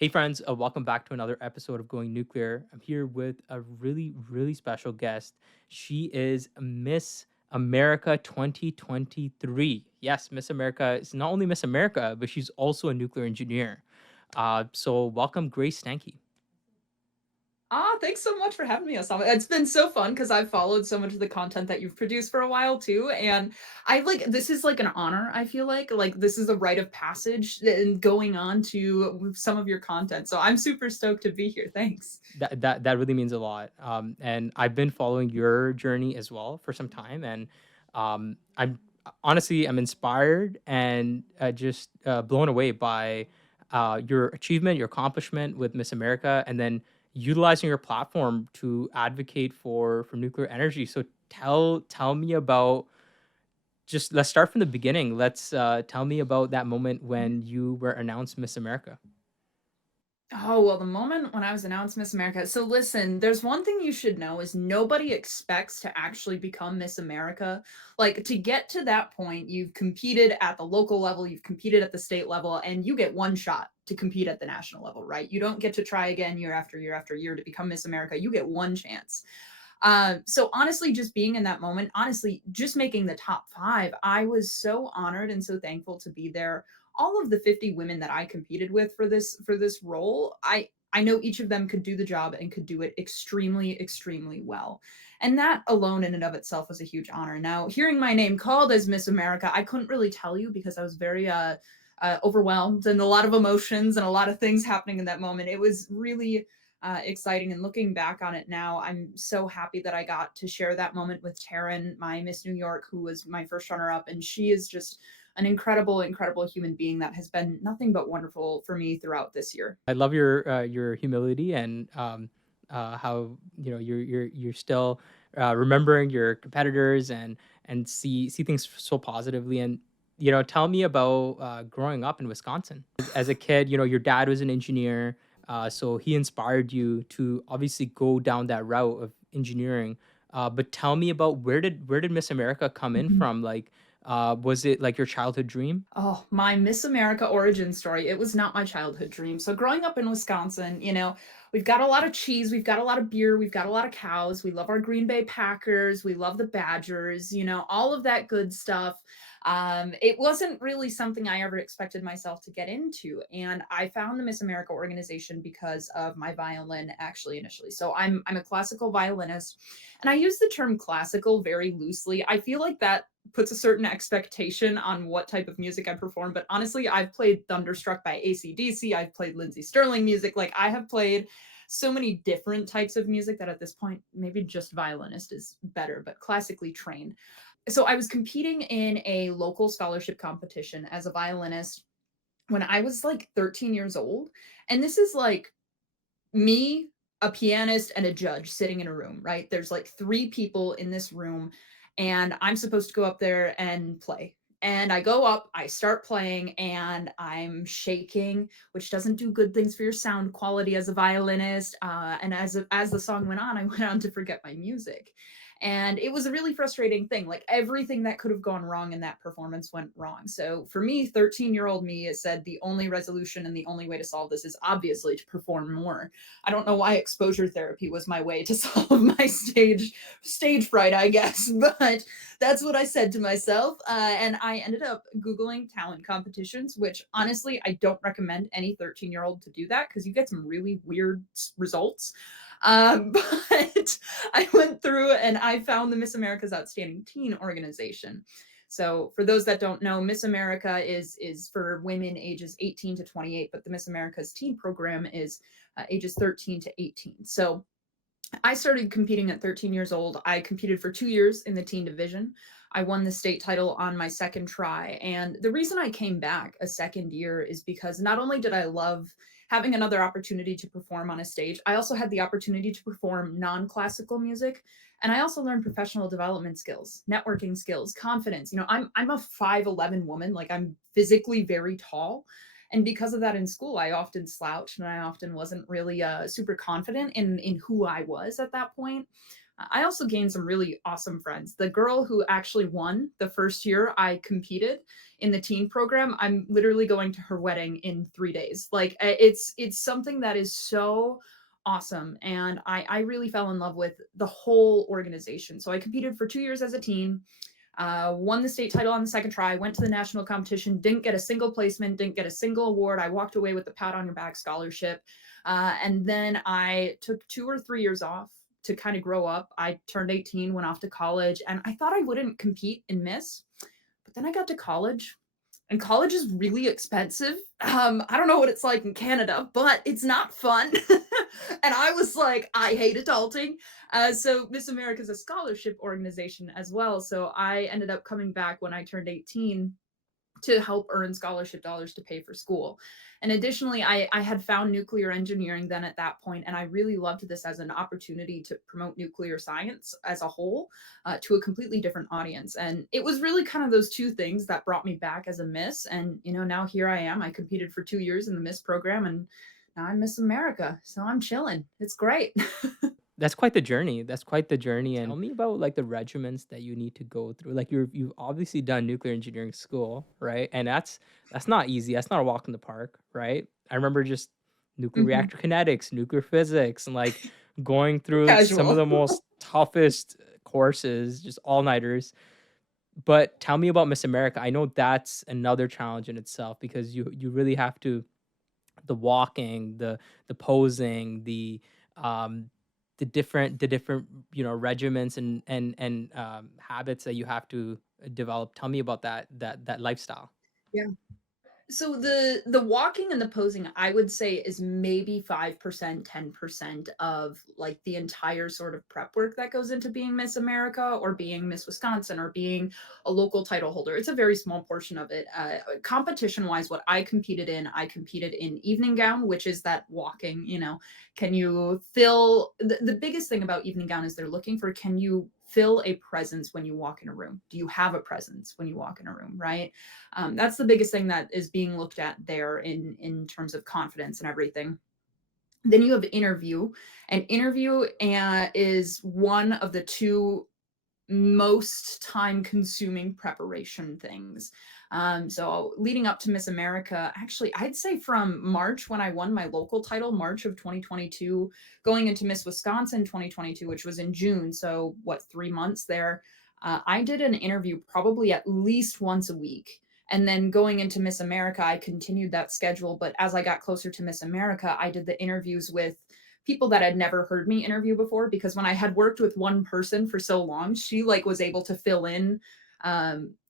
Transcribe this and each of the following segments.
Hey, friends, welcome back to another episode of Going Nuclear. I'm here with a really, really special guest. She is Miss America 2023. Yes, Miss America is not only Miss America, but she's also a nuclear engineer. So, welcome, Grace Stanke. Thanks so much for having me, Osama. It's been so fun because I've followed so much of the content that you've produced for a while too, and I like this is like an honor. I feel like this is a rite of passage and going on to some of your content. So I'm super stoked to be here. Thanks. That really means a lot. And I've been following your journey as well for some time, and I'm honestly I'm inspired and just blown away by your achievement, your accomplishment with Miss America, and then utilizing your platform to advocate for nuclear energy. So tell me about just let's start from the beginning. Let's tell me about that moment when you were announced Miss America. Oh, well, the moment when I was announced Miss America. So listen, there's one thing you should know is nobody expects to actually become Miss America. Like to get to that point, you've competed at the local level, you've competed at the state level, and you get one shot to compete at the national level, right? You don't get to try again year after year after year to become Miss America. You get one chance. So honestly, just being in that moment, honestly, just making the top five, I was so honored and so thankful to be there. All of the 50 women that I competed with for this role, I know each of them could do the job and could do it extremely, extremely well. And that alone in and of itself was a huge honor. Now, hearing my name called as Miss America, I couldn't really tell you because I was very overwhelmed and a lot of emotions and a lot of things happening in that moment. It was really exciting. And looking back on it now, I'm so happy that I got to share that moment with Taryn, my Miss New York, who was my first runner up. And she is just an incredible, incredible human being that has been nothing but wonderful for me throughout this year. I love your humility and how you're still remembering your competitors and see things so positively. And tell me about growing up in Wisconsin. As a kid, your dad was an engineer, so he inspired you to obviously go down that route of engineering. But tell me about where did Miss America come in from? Like, was it like your childhood dream? Oh, my Miss America origin story. It was not my childhood dream. So growing up in Wisconsin, we've got a lot of cheese, we've got a lot of beer, we've got a lot of cows. We love our Green Bay Packers, we love the Badgers, all of that good stuff. It wasn't really something I ever expected myself to get into, and I found the Miss America organization because of my violin actually initially. So I'm a classical violinist, and I use the term classical very loosely. I feel like that puts a certain expectation on what type of music I perform. But honestly, I've played Thunderstruck by AC/DC. I've played Lindsey Sterling music. Like I have played so many different types of music that at this point, maybe just violinist is better, but classically trained. So I was competing in a local scholarship competition as a violinist when I was like 13 years old. And this is like me, a pianist, and a judge sitting in a room, right? There's like three people in this room, and I'm supposed to go up there and play. And I go up, I start playing, and I'm shaking, which doesn't do good things for your sound quality as a violinist. And as the song went on, I went on to forget my music. And it was a really frustrating thing. Like everything that could have gone wrong in that performance went wrong. So for me, 13-year-old me, it said the only resolution and the only way to solve this is obviously to perform more. I don't know why exposure therapy was my way to solve my stage fright, I guess, but that's what I said to myself. And I ended up Googling talent competitions, which honestly, I don't recommend any 13-year-old to do that because you get some really weird results. But I went through and I found the Miss America's Outstanding Teen organization. So for those that don't know, Miss America is for women ages 18 to 28, but the Miss America's teen program is ages 13 to 18. So I started competing at 13 years old. I competed for 2 years in the teen division. I won the state title on my second try. And the reason I came back a second year is because not only did I love having another opportunity to perform on a stage, I also had the opportunity to perform non classical music. And I also learned professional development skills, networking skills, confidence. I'm a 5'11 woman, like I'm physically very tall. And because of that in school, I often slouched and I often wasn't really super confident in who I was at that point. I also gained some really awesome friends. The girl who actually won the first year I competed in the teen program, I'm literally going to her wedding in 3 days. Like it's something that is so awesome, and I really fell in love with the whole organization. So I competed for 2 years as a teen, won the state title on the second try, went to the national competition, didn't get a single placement, didn't get a single award. I walked away with the pat on your back scholarship. And then I took 2 or 3 years off to kind of grow up. I turned 18, went off to college, and I thought I wouldn't compete in Miss. But then I got to college, and college is really expensive. I don't know what it's like in Canada, but it's not fun. And I was like, I hate adulting. So Miss America is a scholarship organization as well. So I ended up coming back when I turned 18 to help earn scholarship dollars to pay for school. And additionally, I had found nuclear engineering then at that point, and I really loved this as an opportunity to promote nuclear science as a whole to a completely different audience. And it was really kind of those two things that brought me back as a Miss. And, now here I am. I competed for 2 years in the Miss program, and now I'm Miss America. So I'm chilling. It's great. That's quite the journey. That's quite the journey. And tell me about like the regiments that you need to go through. Like you've obviously done nuclear engineering school, right? And that's not easy. That's not a walk in the park, right? I remember just nuclear Mhm. reactor kinetics, nuclear physics, and like going through some of Casual. the most toughest courses, just all-nighters. But tell me about Miss America. I know that's another challenge in itself because you really have to the walking, the posing, um the different regiments and habits that you have to develop. Tell me about that lifestyle. Yeah. So the walking and the posing, I would say, is maybe 5%, 10% of like the entire sort of prep work that goes into being Miss America or being Miss Wisconsin or being a local title holder. It's a very small portion of it. Competition wise, what I competed in evening gown, which is that walking, can you fill the biggest thing about evening gown is they're looking for, can you fill a presence when you walk in a room? Do you have a presence when you walk in a room, right? That's the biggest thing that is being looked at there in terms of confidence and everything. Then you have interview, and interview is one of the two most time consuming preparation things. So leading up to Miss America, actually, I'd say from March when I won my local title, March of 2022, going into Miss Wisconsin 2022, which was in June. So what, 3 months there? I did an interview probably at least once a week. And then going into Miss America, I continued that schedule. But as I got closer to Miss America, I did the interviews with people that had never heard me interview before, because when I had worked with one person for so long, she like was able to fill in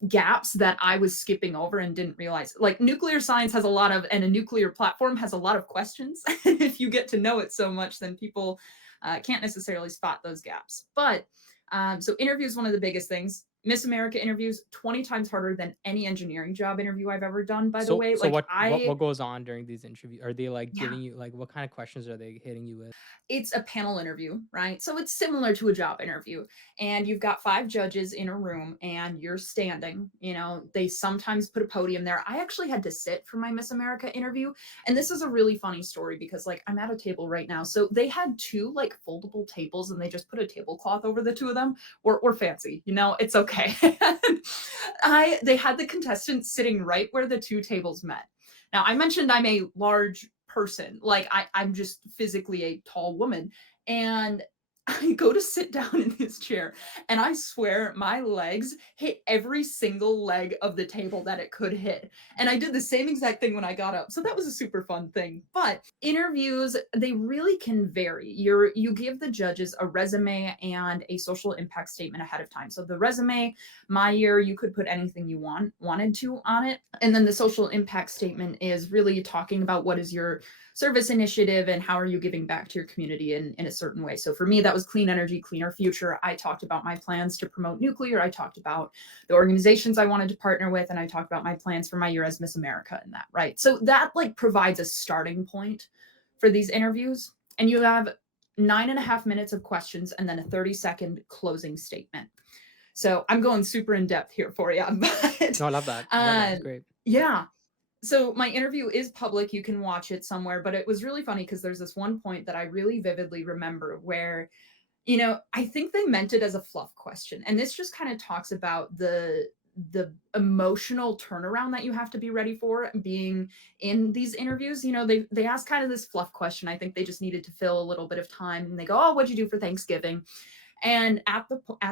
gaps that I was skipping over and didn't realize. Like nuclear science has a lot of, and a nuclear platform has a lot of questions. And if you get to know it so much, then people can't necessarily spot those gaps. But so interview is one of the biggest things. Miss America interviews 20 times harder than any engineering job interview I've ever done, by the So way. so Like what goes on during these interviews? Are they like yeah, giving you like what kind of questions are they hitting you with? it's a panel interview, right? So it's similar to a job interview. And you've got five judges in a room and you're standing. They sometimes put a podium there. I actually had to sit for my Miss America interview. And this is a really funny story because, like, I'm at a table right now. So they had two, like, foldable tables and they just put a tablecloth over the two of them. We're fancy, it's okay. They had the contestants sitting right where the two tables met. Now, I mentioned I'm a large person. Like I'm just physically a tall woman. And I go to sit down in this chair, and I swear my legs hit every single leg of the table that it could hit. And I did the same exact thing when I got up. So that was a super fun thing. But interviews, they really can vary. You give the judges a resume and a social impact statement ahead of time. So the resume, my year, you could put anything you wanted to on it. And then the social impact statement is really talking about what is your service initiative and how are you giving back to your community in a certain way. So for me, that was clean energy, cleaner future. I talked about my plans to promote nuclear. I talked about the organizations I wanted to partner with, and I talked about my plans for my year as Miss America in that, right? So that like provides a starting point for these interviews. And you have 9.5 minutes of questions and then a 30-second closing statement. So I'm going super in depth here for you, but No, I love that. I love that. uh, It's great. yeah, so my interview is public. You can watch it somewhere, but it was really funny because there's this one point that I really vividly remember where I think they meant it as a fluff question. And this just kind of talks about the emotional turnaround that you have to be ready for being in these interviews. They ask kind of this fluff question. I think they just needed to fill a little bit of time, and they go, "Oh, what'd you do for Thanksgiving?" And at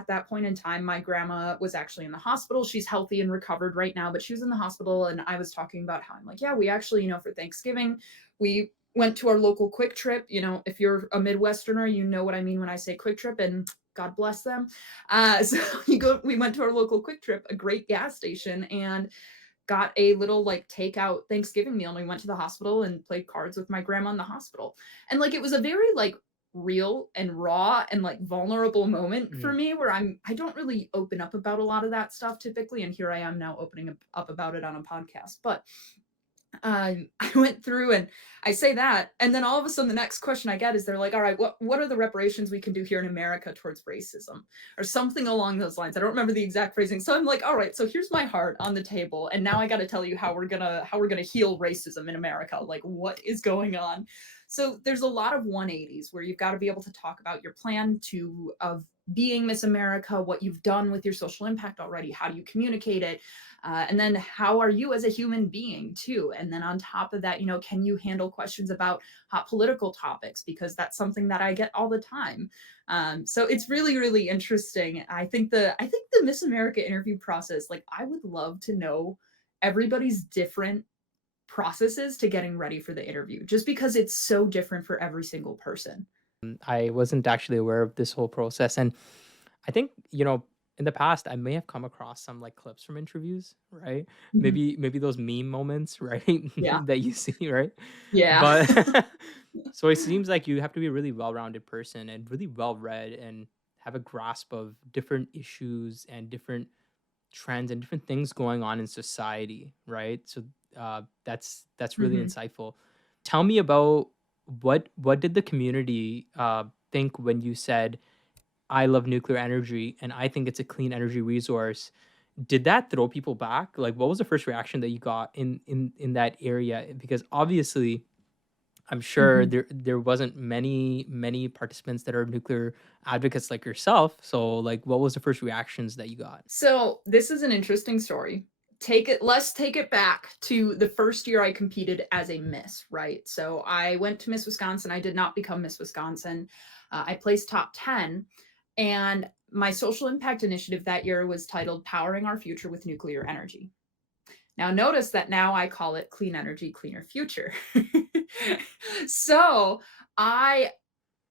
that point in time, my grandma was actually in the hospital. She's healthy and recovered right now, but she was in the hospital, and I was talking about how I'm like, yeah, we actually, for Thanksgiving, we went to our local Quick Trip. If you're a Midwesterner, you know what I mean when I say Quick Trip, and God bless them. So we went to our local Quick Trip, a great gas station, and got a little like takeout Thanksgiving meal, and we went to the hospital and played cards with my grandma in the hospital. And like it was a very like real and raw and like vulnerable moment for Mm. me where I don't really open up about a lot of that stuff typically, and here I am now opening up about it on a podcast. But I went through and I say that, and then all of a sudden the next question I get is they're like, "All right, what are the reparations we can do here in America towards racism?" or something along those lines. I don't remember the exact phrasing. So I'm like, "All right, so here's my heart on the table, and now I got to tell you how we're gonna heal racism in America. Like, what is going on?" So there's a lot of 180s where you've got to be able to talk about your plan to of being Miss America, what you've done with your social impact already, how do you communicate it, and then how are you as a human being too? And then on top of that, can you handle questions about hot political topics? Because that's something that I get all the time. So it's really, really interesting. I think the Miss America interview process, like I would love to know everybody's different processes to getting ready for the interview, just because it's so different for every single person. I wasn't actually aware of this whole process, and I think, in the past, I may have come across some, like, clips from interviews, right? Mhm. Maybe those meme moments, right, Yeah. that you see, right? Yeah. But so it seems like you have to be a really well-rounded person and really well-read and have a grasp of different issues and different trends and different things going on in society, right? So, that's really Mhm. insightful. Tell me about what did the community, think when you said, "I love nuclear energy, and I think it's a clean energy resource." Did that throw people back? Like, what was the first reaction that you got in that area? Because obviously, I'm sure Mhm. there wasn't many participants that are nuclear advocates like yourself. So, like, what was the first reactions that you got? So this is an interesting story. Let's take it back to the first year I competed as a Miss, right? So I went to Miss Wisconsin. I did not become Miss Wisconsin. I placed top 10. And my social impact initiative that year was titled Powering Our Future with Nuclear Energy. Now, notice that now I call it Clean Energy, Cleaner Future. So I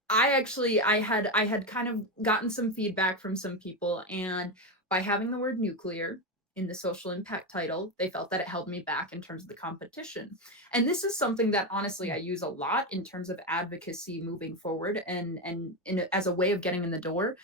I had kind of gotten some feedback from some people, and by having the word nuclear in the social impact title, they felt that it held me back in terms of the competition. And this is something that honestly I use a lot in terms of advocacy moving forward, and as a way of getting in the door.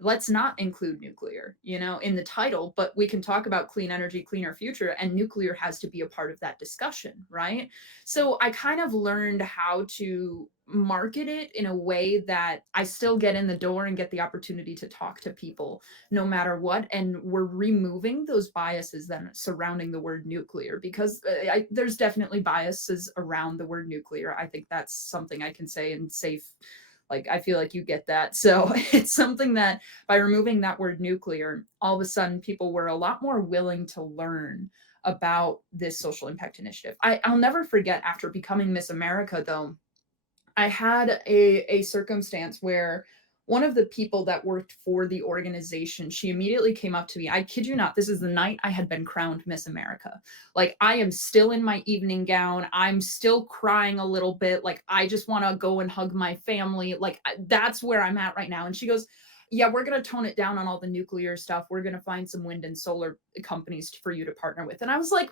Let's not include nuclear, in the title, but we can talk about clean energy, cleaner future, and nuclear has to be a part of that discussion, right? So I kind of learned how to market it in a way that I still get in the door and get the opportunity to talk to people no matter what. And we're removing those biases then surrounding the word nuclear, because there's definitely biases around the word nuclear. I think that's something I can say in safe, like I feel like you get that. So it's something that by removing that word nuclear, all of a sudden people were a lot more willing to learn about this social impact initiative. I'll never forget, after becoming Miss America, though, I had a circumstance where one of the people that worked for the organization, she immediately came up to me. I kid you not, this is the night I had been crowned Miss America. Like, I am still in my evening gown. I'm still crying a little bit. Like, I just want to go and hug my family. Like, that's where I'm at right now. And she goes, "Yeah, we're going to tone it down on all the nuclear stuff. We're going to find some wind and solar companies for you to partner with." And I was like,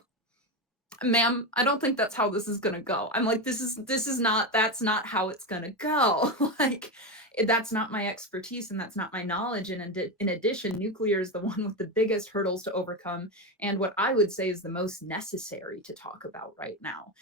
"Ma'am, I don't think that's how this is gonna go." I'm like, this is not that's not how it's gonna go." Like, that's not my expertise and that's not my knowledge. And in addition, nuclear is the one with the biggest hurdles to overcome, and what I would say is the most necessary to talk about right now.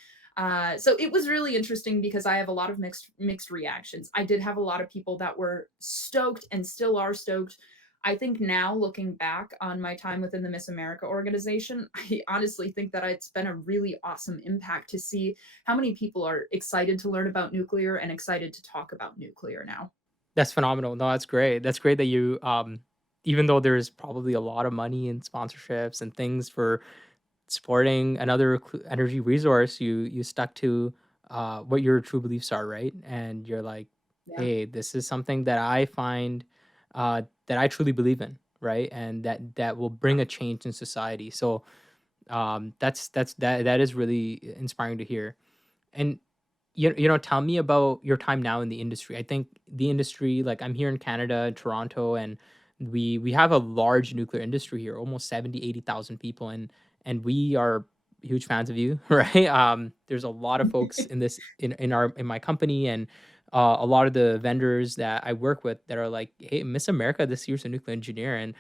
So it was really interesting because I have a lot of mixed reactions. I did have a lot of people that were stoked and still are stoked. I think now, looking back on my time within the Miss America organization, I honestly think that it's been a really awesome impact to see how many people are excited to learn about nuclear and excited to talk about nuclear now. That's phenomenal. No, that's great. That's great that you, even though there's probably a lot of money and sponsorships and things for supporting another energy resource, you stuck to what your true beliefs are, right? And you're like, Yeah. hey, this is something that I find that I truly believe in, right? And that will bring a change in society. So that is really inspiring to hear. And tell me about your time now in the industry. I think the industry, like I'm here in Canada, in Toronto, and we have a large nuclear industry here, almost 70, 80,000 people, and we are huge fans of you, right? There's a lot of folks in this in my company and a lot of the vendors that I work with that are like, hey, Miss America this year's a nuclear engineer. And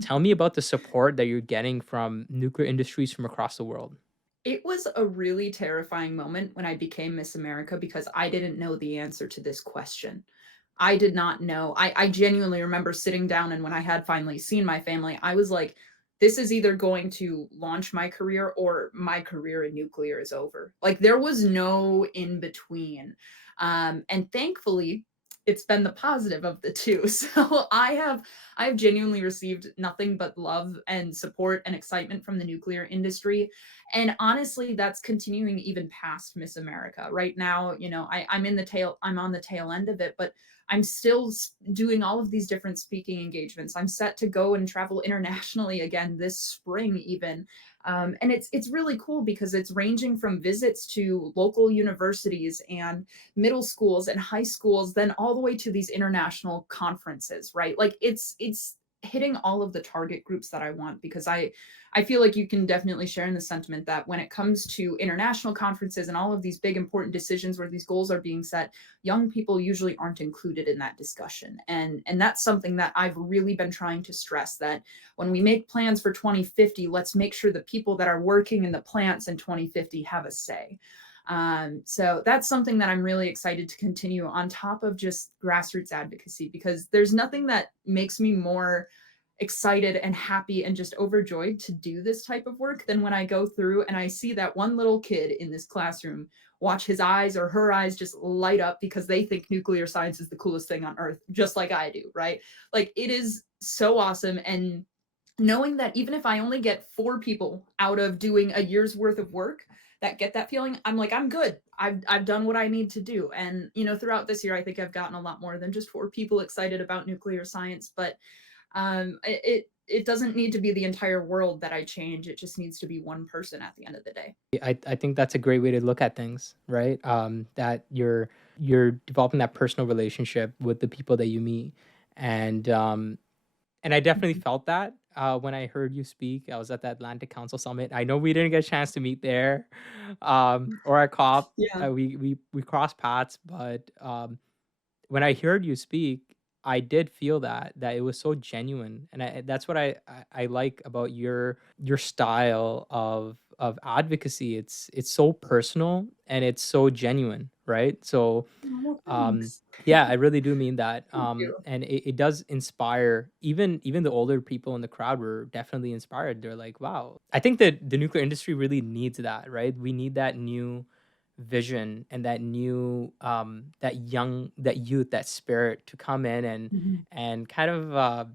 tell me about the support that you're getting from nuclear industries from across the world. It was a really terrifying moment when I became Miss America because I didn't know the answer to this question. I did not know. I genuinely remember sitting down, and when I had finally seen my family, I was like, this is either going to launch my career or my career in nuclear is over. Like there was no in between. And thankfully, it's been the positive of the two. So I have genuinely received nothing but love and support and excitement from the nuclear industry. And honestly, that's continuing even past Miss America. Right now, I'm on the tail end of it, but I'm still doing all of these different speaking engagements. I'm set to go and travel internationally again this spring, even. And it's really cool because it's ranging from visits to local universities and middle schools and high schools, then all the way to these international conferences, right? Like it's hitting all of the target groups that I want because I feel like you can definitely share in the sentiment that when it comes to international conferences and all of these big important decisions where these goals are being set, young people usually aren't included in that discussion. And that's something that I've really been trying to stress, that when we make plans for 2050, let's make sure the people that are working in the plants in 2050 have a say. So that's something that I'm really excited to continue on top of just grassroots advocacy, because there's nothing that makes me more excited and happy and just overjoyed to do this type of work than when I go through and I see that one little kid in this classroom watch his eyes or her eyes just light up because they think nuclear science is the coolest thing on earth, just like I do, right? Like it is so awesome. And knowing that even if I only get 4 people out of doing a year's worth of work that get that feeling, I'm like, I'm good. I've done what I need to do. And throughout this year, I think I've gotten a lot more than just 4 people excited about nuclear science. But it doesn't need to be the entire world that I change. It just needs to be one person at the end of the day. I think that's a great way to look at things, right? That you're developing that personal relationship with the people that you meet, and and I definitely Mhm. felt that when I heard you speak. I was at the Atlantic Council Summit. I know we didn't get a chance to meet there, or at COP. Yeah. We crossed paths, but when I heard you speak, I did feel that it was so genuine, and that's what I like about your style of advocacy. It's so personal and it's so genuine, right? So, Oh, well, um, thanks. yeah, I really do mean that. Thank you. And it does inspire. Even the older people in the crowd were definitely inspired. They're like, wow. I think that the nuclear industry really needs that, right? We need that new vision and that new that youth, that spirit to come in Mhm. and kind of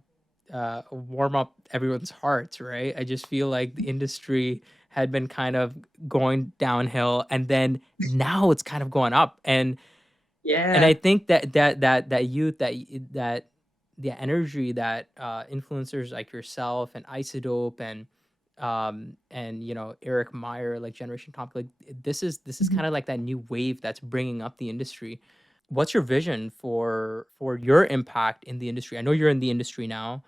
warm up everyone's hearts, right? I just feel like the industry had been kind of going downhill, and then now it's kind of going up. And I Yeah. think that youth, that the energy that influencers like yourself and Isodope and Eric Meyer, like Generation Top, like this is Mhm. kind of like that new wave that's bringing up the industry. What's your vision for your impact in the industry? I know you're in the industry now.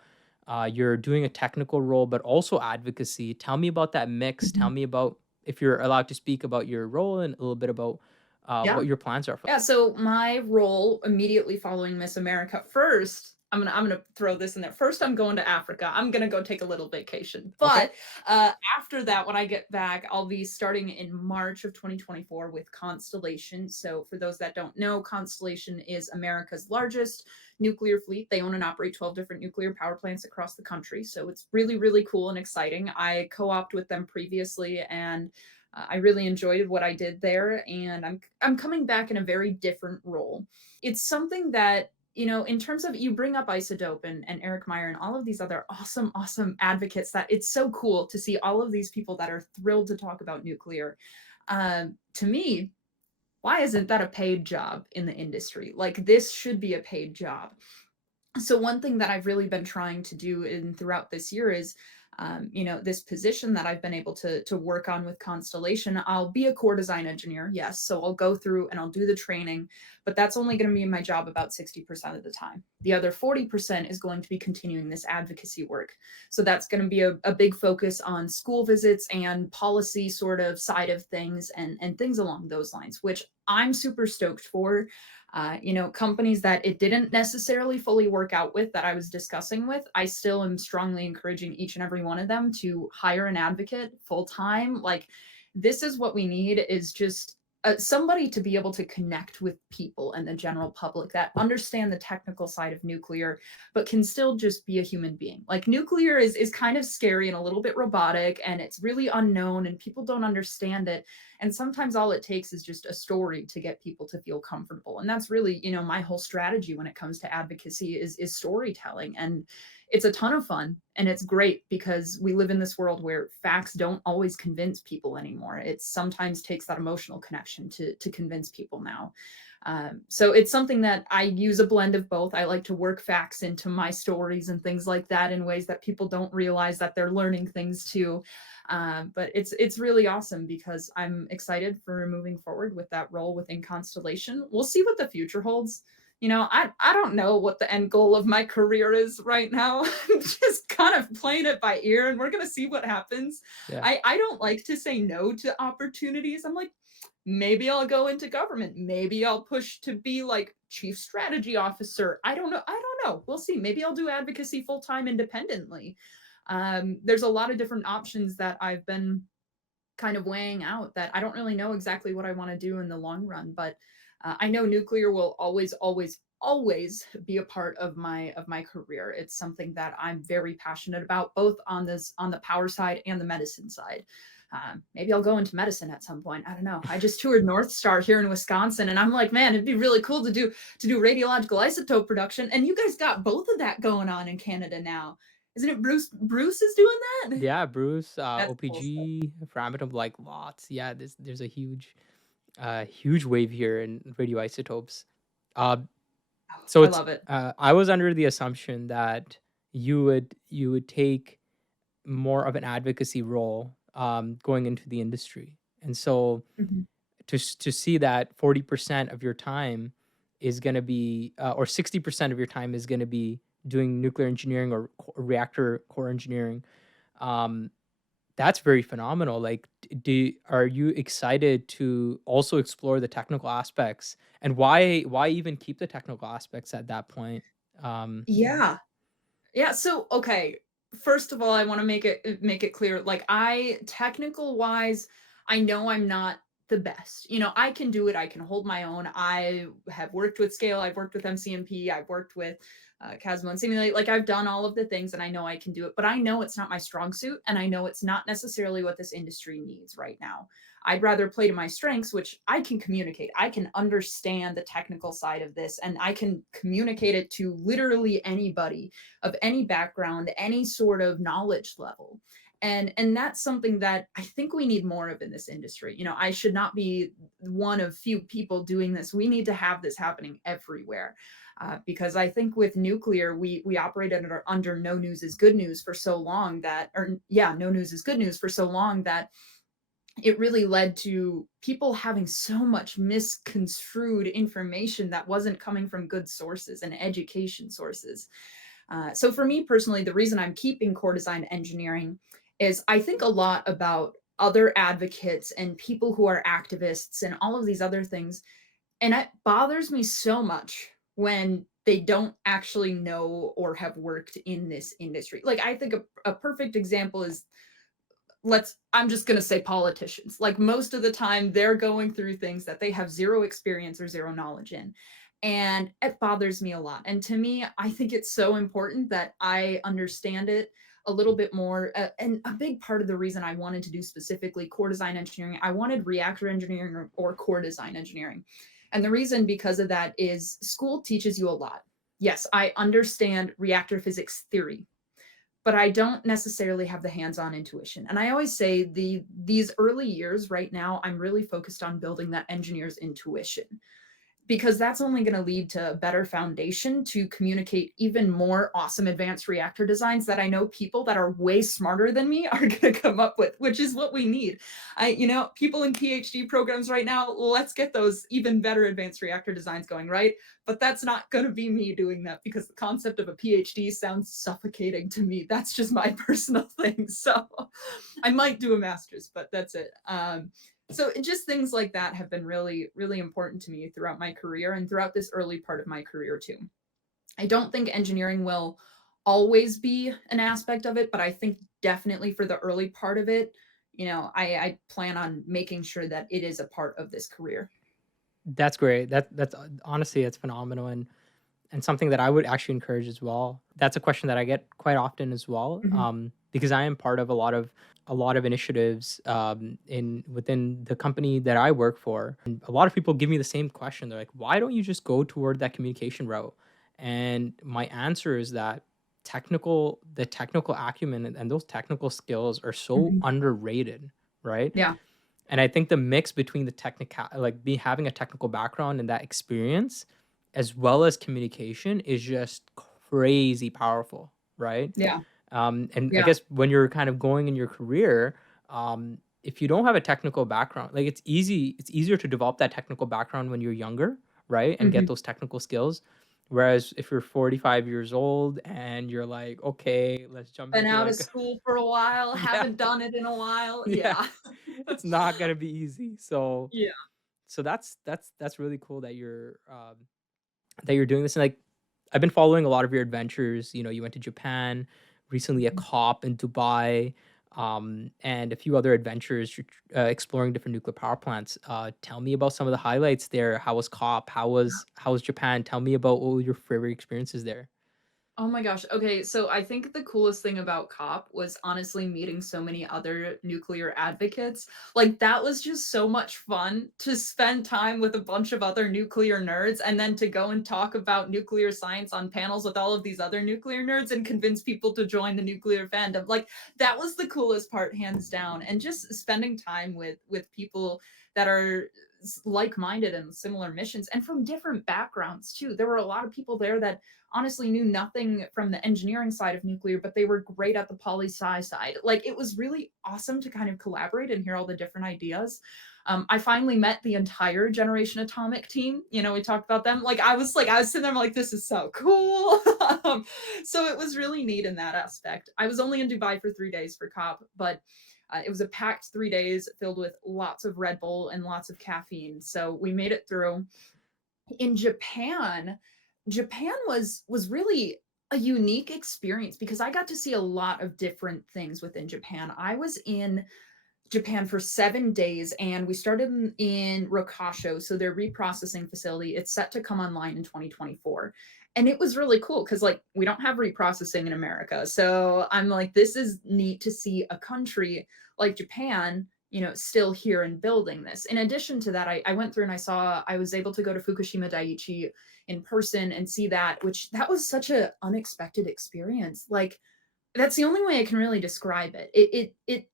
You're doing a technical role, but also advocacy. Tell me about that mix. Tell Mhm. me about, if you're allowed to speak, about your role and a little bit about Yeah. what your plans are for. Yeah, so my role immediately following Miss America, first, I'm gonna throw this in there. First, I'm going to Africa. I'm gonna go take a little vacation. Okay. But after that, when I get back, I'll be starting in March of 2024 with Constellation. So for those that don't know, Constellation is America's largest nuclear fleet. They own and operate 12 different nuclear power plants across the country. So it's really, really cool and exciting. I co-opted with them previously, and I really enjoyed what I did there, and I'm coming back in a very different role. It's something that in terms of, you bring up Isodope and Eric Meyer and all of these other awesome, awesome advocates, that it's so cool to see all of these people that are thrilled to talk about nuclear. To me, why isn't that a paid job in the industry? Like, this should be a paid job. So one thing that I've really been trying to do in throughout this year is, this position that I've been able to work on with Constellation. I'll be a core design engineer, yes. So I'll go through and I'll do the training, but that's only going to be my job about 60% of the time. The other 40% is going to be continuing this advocacy work. So that's going to be a big focus on school visits and policy sort of side of things, and things along those lines, which I'm super stoked for. Companies that it didn't necessarily fully work out with, that I was discussing with, I still am strongly encouraging each and every one of them to hire an advocate full time. Like, this is what we need, is just somebody to be able to connect with people and the general public that understand the technical side of nuclear, but can still just be a human being. Like, nuclear is kind of scary and a little bit robotic, and it's really unknown, and people don't understand it. And sometimes all it takes is just a story to get people to feel comfortable. And that's really, my whole strategy when it comes to advocacy is storytelling. And it's a ton of fun, and it's great because we live in this world where facts don't always convince people anymore. It sometimes takes that emotional connection to convince people now. So it's something that I use a blend of both. I like to work facts into my stories and things like that in ways that people don't realize that they're learning things too. But it's really awesome because I'm excited for moving forward with that role within Constellation. We'll see what the future holds. I don't know what the end goal of my career is right now. I'm just kind of playing it by ear, and we're gonna see what happens. Yeah. I don't like to say no to opportunities. I'm like, maybe I'll go into government. Maybe I'll push to be like chief strategy officer. I don't know. I don't know. We'll see. Maybe I'll do advocacy full time independently. There's a lot of different options that I've been kind of weighing out, that I don't really know exactly what I want to do in the long run, but I know nuclear will always, always, always be a part of my career. It's something that I'm very passionate about, both on the power side and the medicine side. Maybe I'll go into medicine at some point. I don't know. I just toured North Star here in Wisconsin, and I'm like, man, it'd be really cool to do radiological isotope production. And you guys got both of that going on in Canada now. Isn't it Bruce? Bruce is doing that. Yeah, Bruce, That's cool stuff. OPG, Framingham, like lots. Yeah, there's a huge wave here in radioisotopes. Uh, Oh, so I it's love it. I was under the assumption that you would take more of an advocacy role going into the industry, and so Mhm. to see that 40% of your time is going to be or 60% of your time is going to be doing nuclear engineering or reactor core engineering. um, that's very phenomenal. Like, are you excited to also explore the technical aspects, and why even keep the technical aspects at that point? um Yeah. Yeah, so okay, first of all, I wanna make it clear, like, I technical wise, I know I'm not the best. I can do it, I can hold my own. I have worked with scale, I've worked with MCMP, I've worked with, Casmo and Simulate, like, I've done all of the things, and I know I can do it, but I know it's not my strong suit, and I know it's not necessarily what this industry needs right now. I'd rather play to my strengths, which I can communicate. I can understand the technical side of this, and I can communicate it to literally anybody of any background, any sort of knowledge level. And that's something that I think we need more of in this industry. I should not be one of few people doing this. We need to have this happening everywhere. Because I think with nuclear, we operated under no news is good news for so long that, or yeah, no news is good news for so long that it really led to people having so much misconstrued information that wasn't coming from good sources and education sources. So for me personally, the reason I'm keeping core design engineering is I think a lot about other advocates and people who are activists and all of these other things. And it bothers me so much when they don't actually know or have worked in this industry. Like, I think a perfect example is, I'm just going to say politicians. Like, most of the time they're going through things that they have zero experience or zero knowledge in. And it bothers me a lot. And to me, I think it's so important that I understand it a little bit more. And a big part of the reason I wanted to do specifically core design engineering, I wanted reactor engineering or core design engineering. And the reason because of that is school teaches you a lot. yes, I understand reactor physics theory, but I don't necessarily have the hands-on intuition. And I always say these early years right now, I'm really focused on building that engineer's intuition, because that's only going to lead to a better foundation to communicate even more awesome advanced reactor designs that I know people that are way smarter than me are going to come up with, which is what we need. People in PhD programs right now, let's get those even better advanced reactor designs going, right? But that's not going to be me doing that, because the concept of a PhD sounds suffocating to me. That's just my personal thing. So I might do a master's, but that's it. So just things like that have been really, really important to me throughout my career and throughout this early part of my career too. I don't think engineering will always be an aspect of it, but I think definitely for the early part of it, I plan on making sure that it is a part of this career. That's great. That's honestly, that's phenomenal, and something that I would actually encourage as well. That's a question that I get quite often as well, Mhm, because I am part of a lot of initiatives in within the company that I work for, and a lot of people give me the same question. They're like, "Why don't you just go toward that communication route?" And my answer is that the technical acumen and those technical skills are so mhm. underrated, right? Yeah. And I think the mix between the technical, like be having a technical background and that experience, as well as communication, is just crazy powerful, right? Yeah. And I Yeah. guess when you're kind of going in your career, if you don't have a technical background, like it's easier to develop that technical background when you're younger, right? And get Mhm. those technical skills. Whereas if you're 45 years old and you're like, okay, let's jump Been into out of like, school for a while, yeah, haven't done it in a while. yeah, Yeah. it's not gonna be easy. So Yeah. that's really cool that you're doing this. And like, I've been following a lot of your adventures. You went to Japan recently, a Mhm. COP in Dubai, and a few other adventures, exploring different nuclear power plants. Tell me about some of the highlights there. How was COP? How was Japan? Tell me about what were your favorite experiences there. Oh my gosh. Okay, so I think the coolest thing about COP was honestly meeting so many other nuclear advocates. Like, that was just so much fun to spend time with a bunch of other nuclear nerds and then to go and talk about nuclear science on panels with all of these other nuclear nerds and convince people to join the nuclear fandom. Like, that was the coolest part, hands down. And just spending time with people that are like-minded and similar missions and from different backgrounds too. There were a lot of people there that honestly knew nothing from the engineering side of nuclear, but they were great at the poli sci side. Like, it was really awesome to kind of collaborate and hear all the different ideas. I finally met the entire Generation Atomic team. We talked about them. I was sitting there, I'm like, this is so cool. So it was really neat in that aspect. I was only in Dubai for 3 days for COP, but it was a packed 3 days filled with lots of Red Bull and lots of caffeine. So we made it through. In Japan was really a unique experience because I got to see a lot of different things within Japan. I was in Japan for 7 days, and we started in Rokasho, so their reprocessing facility. It's set to come online in 2024. And it was really cool because, like, we don't have reprocessing in America. So I'm like, this is neat to see a country like Japan, still here and building this. In addition to that, I went through and I was able to go to Fukushima Daiichi in person and see that, which that was such an unexpected experience. Like, that's the only way I can really describe it. It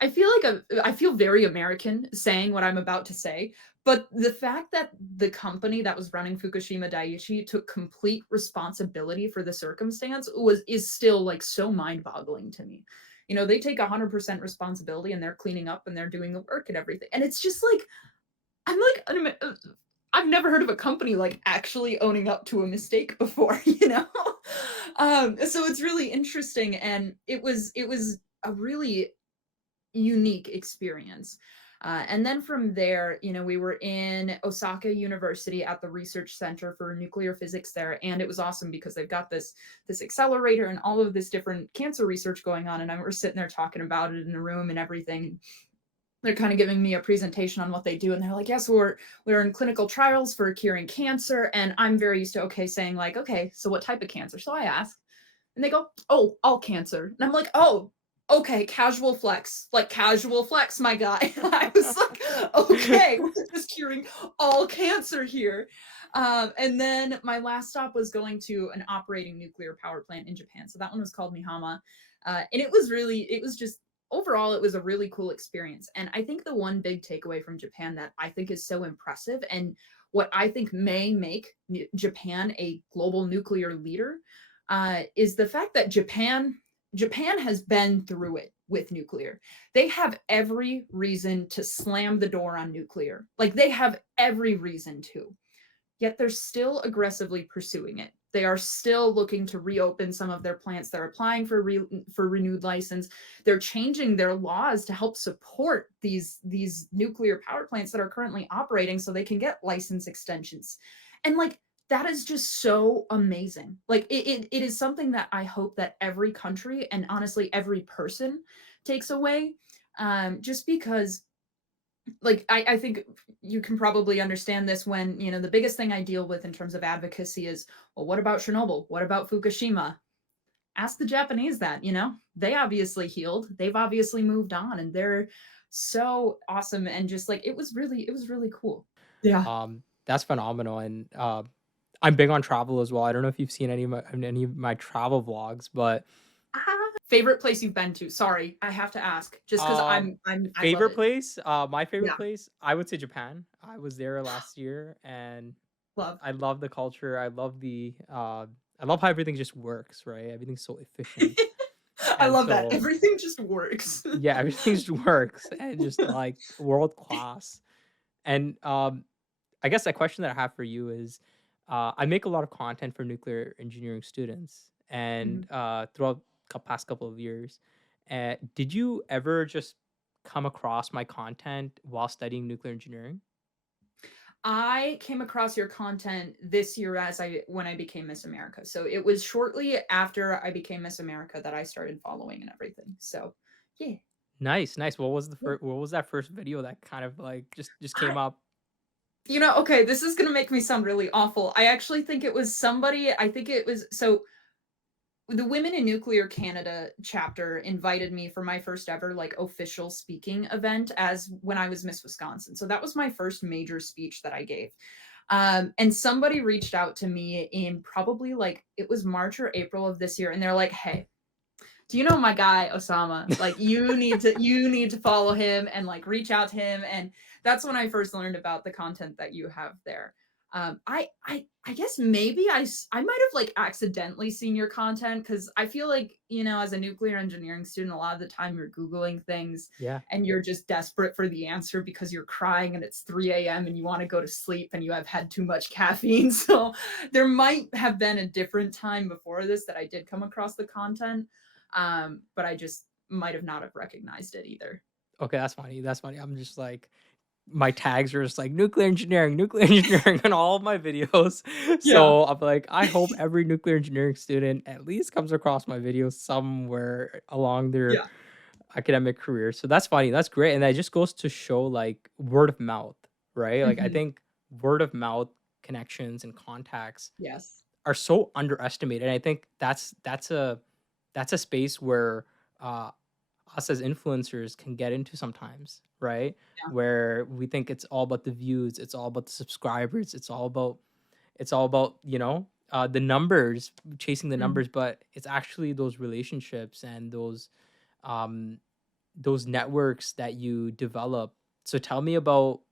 I feel very American saying what I'm about to say, but the fact that the company that was running Fukushima Daiichi took complete responsibility for the circumstance is still like so mind-boggling to me. They take 100% responsibility and they're cleaning up and they're doing the work and everything. And it's just like I'm like I've never heard of a company like actually owning up to a mistake before, So it's really interesting, and it was a really unique experience. And then from there, we were in Osaka University at the research center for nuclear physics there, and it was awesome because they've got this accelerator and all of this different cancer research going on. And I was sitting there talking about it in a room and everything. They're kind of giving me a presentation on what they do, and they're like, "Yes, we're in clinical trials for curing cancer." And I'm very used to saying like, "Okay, so what type of cancer?" So I ask, and they go, "Oh, all cancer." And I'm like, "Oh, Okay, casual flex, like casual flex, my guy. I was like, okay, we're just curing all cancer here. And then my last stop was going to an operating nuclear power plant in Japan. So that one was called Mihama. And it was just overall, it was a really cool experience. And I think the one big takeaway from Japan that I think is so impressive and what I think may make Japan a global nuclear leader is the fact that Japan has been through it with nuclear. They have every reason to slam the door on nuclear. Like they have every reason to. Yet they're still aggressively pursuing it. They are still looking to reopen some of their plants. They're applying for renewed license. They're changing their laws to help support these nuclear power plants that are currently operating so they can get license extensions. And like that is just so amazing. Like it is something that I hope that every country and honestly every person takes away. Just because like I think you can probably understand this when you know the biggest thing I deal with in terms of advocacy is well what about Chernobyl, what about Fukushima? Ask the Japanese that, you know, they obviously healed, they've obviously moved on, and they're so awesome. And just like it was really cool. Yeah. That's phenomenal, and I'm big on travel as well. I don't know if you've seen any of my travel vlogs, but Favorite place you've been to? Sorry, I have to ask just because I love favorite it. place, my favorite Yeah, place, I would say Japan. I was there last year, and love. I love the culture. I love how everything just works, right? Everything's so efficient, I and love that so everything just works. yeah, everything just works and just like world class. And I guess the question that I have for you is, I make a lot of content for nuclear engineering students, and Mhm. throughout past couple of years, did you ever just come across my content while studying nuclear engineering? I came across your content this year as I when I became Miss America. So it was shortly after I became Miss America that I started following and everything. So yeah. Nice, nice. Yeah. What was that first video that kind of like just came I up? you know, okay, this is gonna make me sound really awful. I actually think it was somebody, I think it was so the Women in Nuclear Canada chapter invited me for my first ever like official speaking event as when I was Miss Wisconsin. So that was my first major speech that I gave. And somebody reached out to me in probably like it was March or April of this year, and they're like, "Hey, do you know my guy Osama? Like you need to follow him and like reach out to him." And that's when I first learned about the content that you have there. I guess maybe I might have like accidentally seen your content because I feel like you know as a nuclear engineering student a lot of the time you're googling things Yeah. and you're just desperate for the answer because you're crying and it's 3 a.m. and you want to go to sleep and you have had too much caffeine. So there might have been a different time before this that I did come across the content, but I just might have not have recognized it either. Okay, that's funny. That's funny. I'm just like my tags are just like nuclear engineering on all of my videos. Yeah. So I'm like, I hope every nuclear engineering student at least comes across my video somewhere along their Yeah. academic career. So that's funny. That's great. And that just goes to show like word of mouth, right? Like I Mhm. think word of mouth connections and contacts Yes. are so underestimated. And I think that's a space where uh us as influencers can get into sometimes, right? Yeah. Where we think it's all about the views, it's all about the subscribers, it's all about, the numbers, chasing the Mhm. numbers, but it's actually those relationships and um those networks that you develop. So tell me about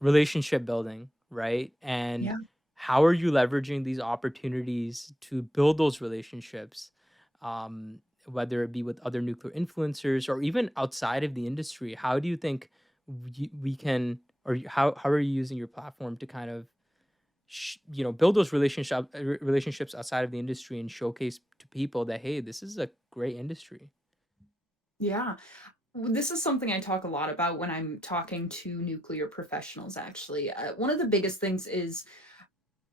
relationship building, right? And Yeah. how are you leveraging these opportunities to build those relationships, whether it be with other nuclear influencers or even outside of the industry? How do you think we can, or how are you using your platform to kind of, build those relationships outside of the industry and showcase to people that, hey, this is a great industry? Yeah. This is something I talk a lot about when I'm talking to nuclear professionals, actually. One of the biggest things is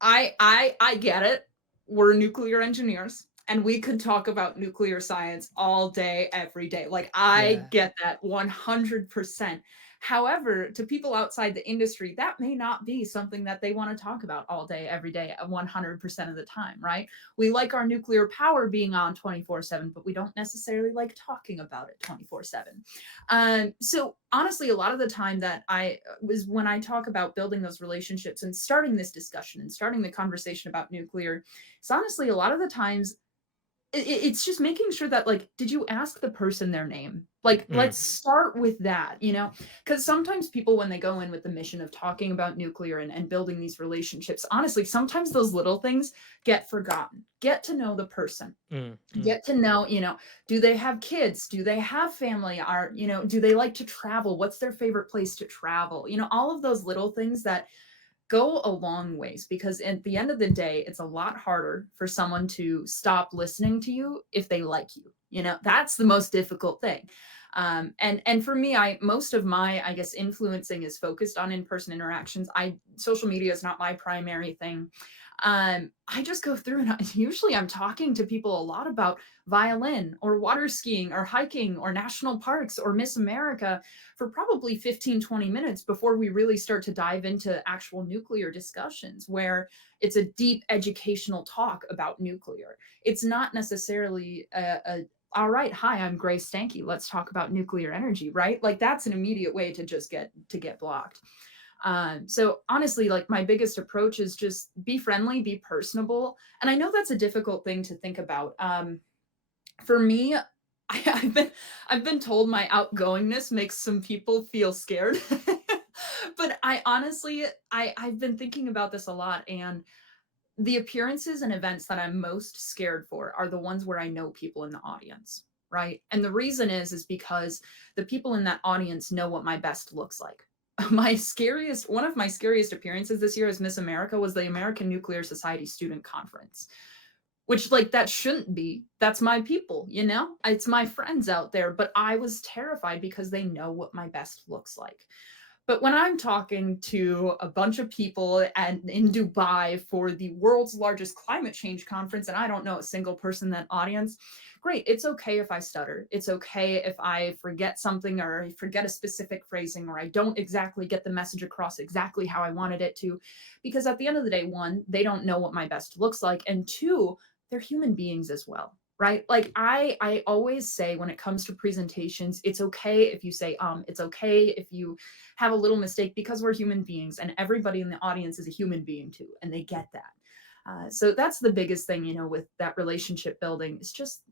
I get it. We're nuclear engineers and we could talk about nuclear science all day every day. Like I Yeah. get that 100%. However, to people outside the industry, that may not be something that they want to talk about all day, every day, 100% of the time, right? We like our nuclear power being on 24/7, but we don't necessarily like talking about it 24/7. So honestly, a lot of the time that I was when I talk about building those relationships and starting this discussion and starting the conversation about nuclear, it's honestly a lot of the times it's just making sure that, like, did you ask the person their name? Like, Mm, let's start with that, because sometimes people, when they go in with the mission of talking about nuclear and building these relationships, honestly, sometimes those little things get forgotten. Get to know the person. mm, mm, Get to know, do they have kids? Do they have family? Do they like to travel? What's their favorite place to travel? All of those little things that go a long ways, because at the end of the day, it's a lot harder for someone to stop listening to you if they like you. That's the most difficult thing. And for me, I most of my, I guess, influencing is focused on in-person interactions. I Social media is not my primary thing. I just go through and usually I'm talking to people a lot about violin or water skiing or hiking or national parks or Miss America for probably 15, 20 minutes before we really start to dive into actual nuclear discussions, where it's a deep educational talk about nuclear. It's not necessarily all right, hi, I'm Grace Stanke. Let's talk about nuclear energy, right? Like that's an immediate way to just get blocked. So honestly, like my biggest approach is just be friendly, be personable. And I know that's a difficult thing to think about. For me, I've been told my outgoingness makes some people feel scared. But I honestly, I've been thinking about this a lot, and the appearances and events that I'm most scared for are the ones where I know people in the audience, right? And the reason is because the people in that audience know what my best looks like. One of my scariest appearances this year as Miss America was the American Nuclear Society Student Conference, which, like, that shouldn't be. That's my people, It's my friends out there, but I was terrified because they know what my best looks like. But when I'm talking to a bunch of people and in Dubai for the world's largest climate change conference, and I don't know a single person in that audience, great. It's okay if I stutter. It's okay if I forget something or I forget a specific phrasing or I don't exactly get the message across exactly how I wanted it to. Because at the end of the day, one, they don't know what my best looks like. And two, they're human beings as well. Right? Like I always say when it comes to presentations, it's okay if you say it's okay if you have a little mistake, because we're human beings and everybody in the audience is a human being too, and they get that. So that's the biggest thing, with that relationship building. It's just,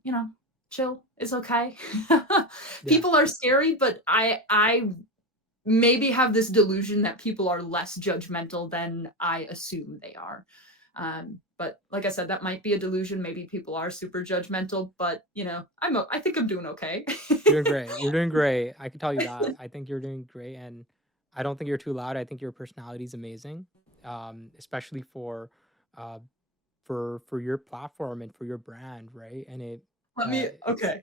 chill. It's okay. yeah. People are scary, but I maybe have this delusion that people are less judgmental than I assume they are. But like I said, that might be a delusion. Maybe people are super judgmental, but I think I'm doing okay. You're doing great. You're doing great. I can tell you that. I think you're doing great, and I don't think you're too loud. I think your personality is amazing, especially uh, for your platform and for your brand, right? And Let me it's okay.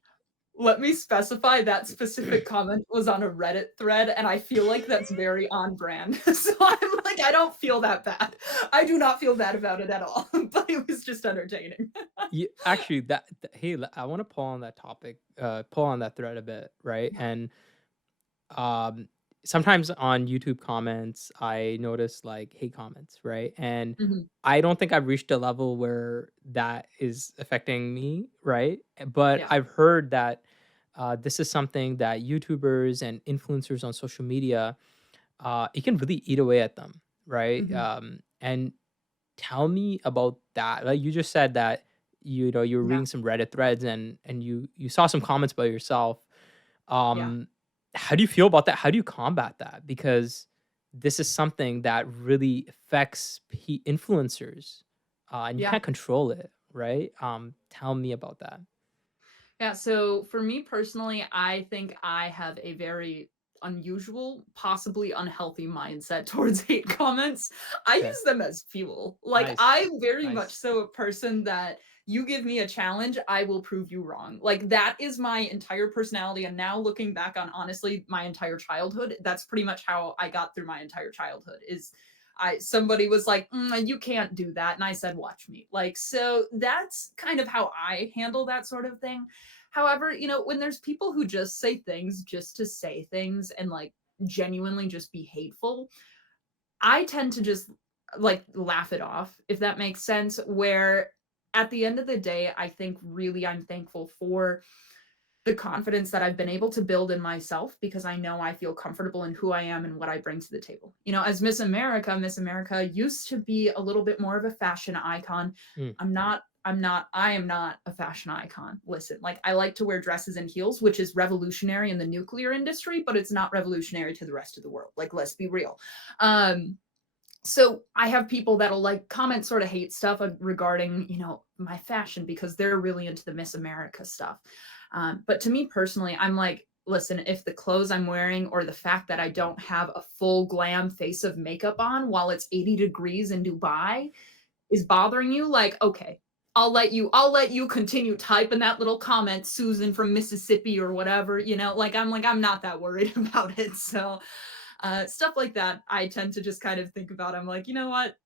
Let me specify that specific comment was on a Reddit thread, and I feel like that's very on brand. So I'm like, I don't feel that bad. I do not feel bad about it at all, but it was just entertaining. actually hey, I want to pull on that topic, pull on that thread a bit, right? And um sometimes on YouTube comments I notice like hate comments, right? And Mhm. I don't think I've reached a level where that is affecting me, right? But Yeah. I've heard that this is something that YouTubers and influencers on social media, it can really eat away at them, right? Mhm. And tell me about that. Like you just said that you were Yeah. reading some Reddit threads and you saw some comments about yourself. Yeah. um, how do you feel about that? How do you combat that? Because this is something that really affects influencers, and you Yeah. can't control it, right? Tell me about that. Yeah, so for me personally, I think I have a very unusual, possibly unhealthy mindset towards hate comments. I Okay, use them as fuel. Like, nice, I'm very much nice. so a person that you give me a challenge, I will prove you wrong. Like, that is my entire personality. And now looking back on honestly my entire childhood, that's pretty much how I got through my entire childhood is somebody was like, you can't do that. And I said, watch me. Like, so that's kind of how I handle that sort of thing. However, when there's people who just say things just to say things and like genuinely just be hateful, I tend to just like laugh it off, if that makes sense. Where at the end of the day, I think really I'm thankful for the confidence that I've been able to build in myself because I know I feel comfortable in who I am and what I bring to the table. You know, as Miss America used to be a little bit more of a fashion icon. Mm. I am not a fashion icon. Listen, like I like to wear dresses and heels, which is revolutionary in the nuclear industry, but it's not revolutionary to the rest of the world. Like, let's be real. Um, so I have people that'll like comment sort of hate stuff regarding, you know, my fashion because they're really into the Miss America stuff. But to me personally, I'm like, listen, if the clothes I'm wearing or the fact that I don't have a full glam face of makeup on while it's 80 degrees in Dubai is bothering you, like, okay, I'll let you continue typing that little comment, Susan from Mississippi or whatever, you know, like I'm not that worried about it. So stuff like that, I tend to just kind of think about. I'm like, you know what?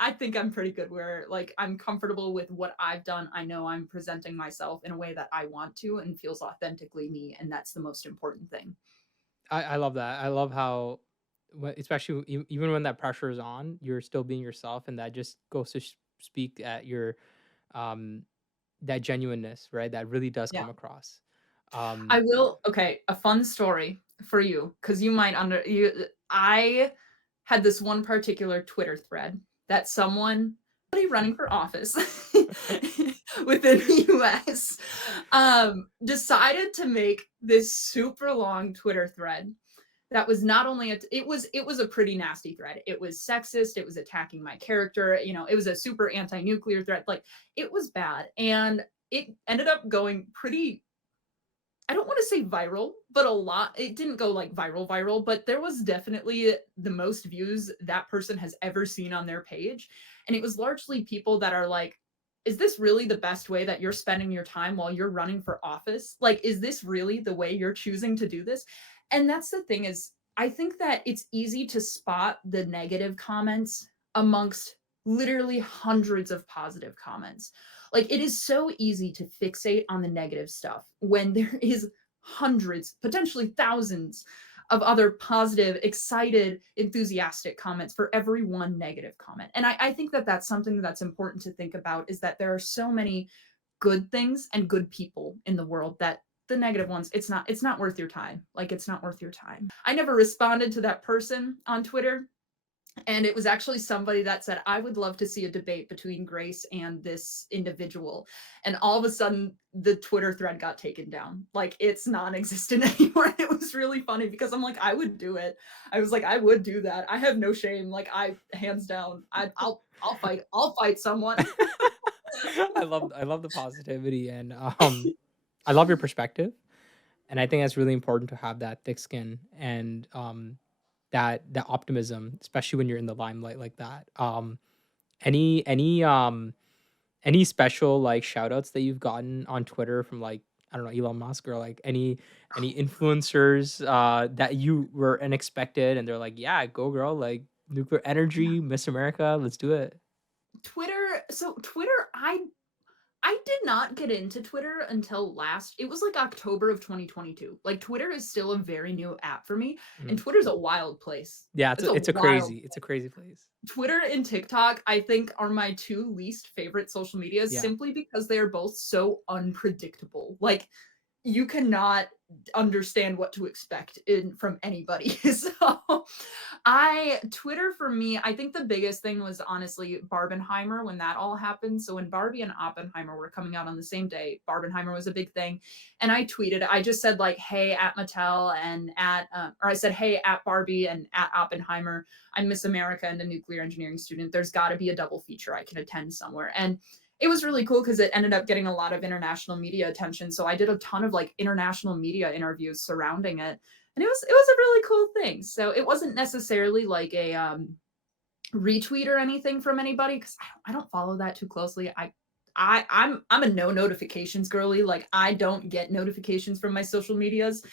I think I'm pretty good where like I'm comfortable with what I've done. I know I'm presenting myself in a way that I want to and feels authentically me, and that's the most important thing. I love that. I love how, especially even when that pressure is on, you're still being yourself, and that just goes to speak at your um that genuineness, right? That really does Yeah. come across. Um, I will okay, a fun story for you because you might under you I had this one particular Twitter thread that someone somebody running for office within the US decided to make this super long Twitter thread that was not only it was a pretty nasty thread. It was sexist, it was attacking my character, you know, it was a super anti-nuclear threat. Like it was bad and it ended up going pretty I don't want to say viral, but a lot. It didn't go like viral, but there was definitely the most views that person has ever seen on their page. And it was largely people that are like, is this really the best way that you're spending your time while you're running for office? Like, is this really the way you're choosing to do this? And that's the thing is, I think that it's easy to spot the negative comments amongst literally hundreds of positive comments. Like it is so easy to fixate on the negative stuff when there is hundreds, potentially thousands of other positive, excited, enthusiastic comments for every one negative comment. And I think that that's something that's important to think about is that there are so many good things and good people in the world that the negative ones it's not worth your time. Like it's not worth your time. I never responded to that person on Twitter and it was actually somebody that said, I would love to see a debate between Grace and this individual. And all of a sudden, the Twitter thread got taken down. Like it's non existent anymore. It was really funny because I'm like, I would do it. I was like, I would do that. I have no shame. Like, hands down, I'll fight someone. I love the positivity, and I love your perspective, and I think that's really important to have that thick skin and that optimism, especially when you're in the limelight like that. Any any um any special like shout outs that you've gotten on Twitter from like, I don't know, Elon Musk, or like any influencers that you were unexpected and they're like, yeah, go girl, like nuclear energy, Miss America, let's do it. Twitter, I did not get into Twitter until last it was like October of 2022. Like Twitter is still a very new app for me, and Mhm. Twitter's a wild place. Yeah, It's a wild it's a crazy place. Twitter and TikTok, I think, are my two least favorite social medias Yeah. simply because they are both so unpredictable. Like you cannot understand what to expect in from anybody. So I Twitter for me, I think the biggest thing was honestly Barbenheimer when that all happened. So when Barbie and Oppenheimer were coming out on the same day, Barbenheimer was a big thing. And I tweeted, I just said like, hey at Mattel and at, or I said, hey at Barbie and at Oppenheimer, I'm Miss America and a nuclear engineering student. There's got to be a double feature I can attend somewhere. And it was really cool because it ended up getting a lot of international media attention. So I did a ton of like international media interviews surrounding it. And it was a really cool thing. So it wasn't necessarily like a retweet or anything from anybody because I don't follow that too closely. I'm a no notifications girly. Like I don't get notifications from my social medias.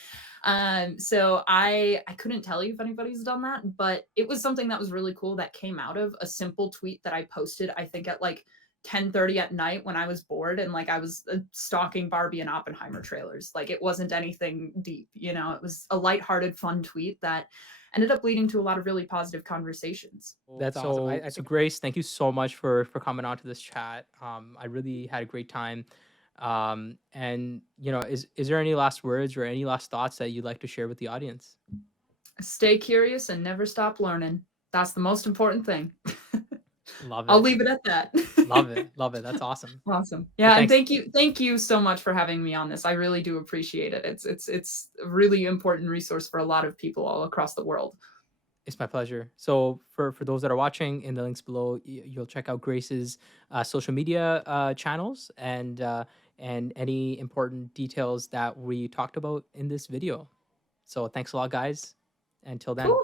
So I couldn't tell you if anybody's done that, but it was something that was really cool that came out of a simple tweet that I posted, I think at like 10:30 at night when I was bored and like I was stalking Barbie and Oppenheimer trailers. Like it wasn't anything deep, you know. It was a lighthearted, fun tweet that ended up leading to a lot of really positive conversations. That's awesome. So Grace, thank you so much for coming on to this chat. I really had a great time. And is there any last words or any last thoughts that you'd like to share with the audience? Stay curious and never stop learning. That's the most important thing. Love I'll it. leave it at that. Love it. Love it. That's awesome. Awesome. Well, Yeah, and thanks. thank you so much for having me on this. I really do appreciate it. It's a really important resource for a lot of people all across the world. It's my pleasure. So for those that are watching, in the links below, you'll check out Grace's social media channels and any important details that we talked about in this video. So thanks a lot, guys. Until then. Cool.